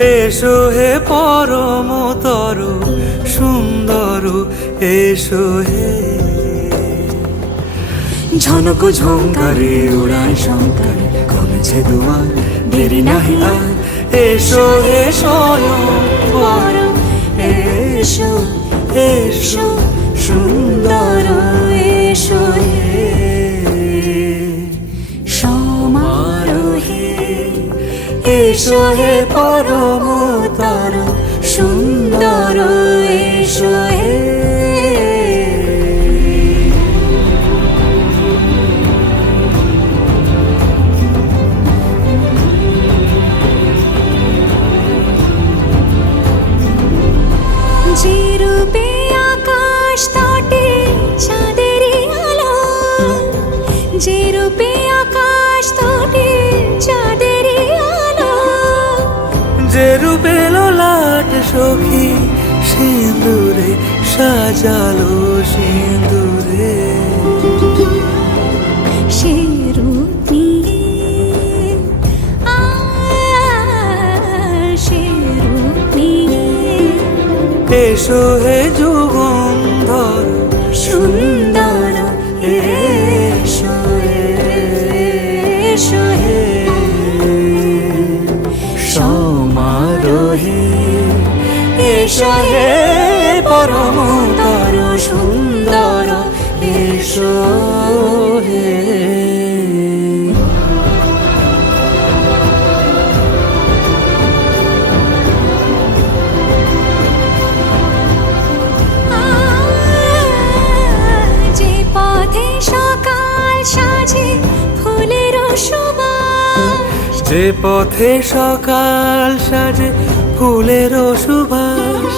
এসো হে পরমতর সুন্দর, এসো হে। ঝনক ঝঙ্কারে উড়ায় শঙ্কারে, কমেছে দুয়ার দেরি নাহি আর। এসো হে স্বয়ং বর, এসো এসো সুন্দর, এসো হে সমারোহে। এসো হে পরমতর সুন্দর, এসো হে। যে রূপে আকাশ তটে চাঁদেরই আলো, যে রূপে আকাশ তটে চাঁদেরই আলো, যে রূপে ললাট সখী সিঁদুরে সাজালো সিঁদুরে। সে রূপ নিয়ে, সে রূপ নিয়ে এসো হে যুগন্ধর সুন্দর, এসো এসো হে সমারোহে। এসো হে পরমতর সুন্দর, এসো হে। যে পথে সকাল সাজে ফুলের সুবাস,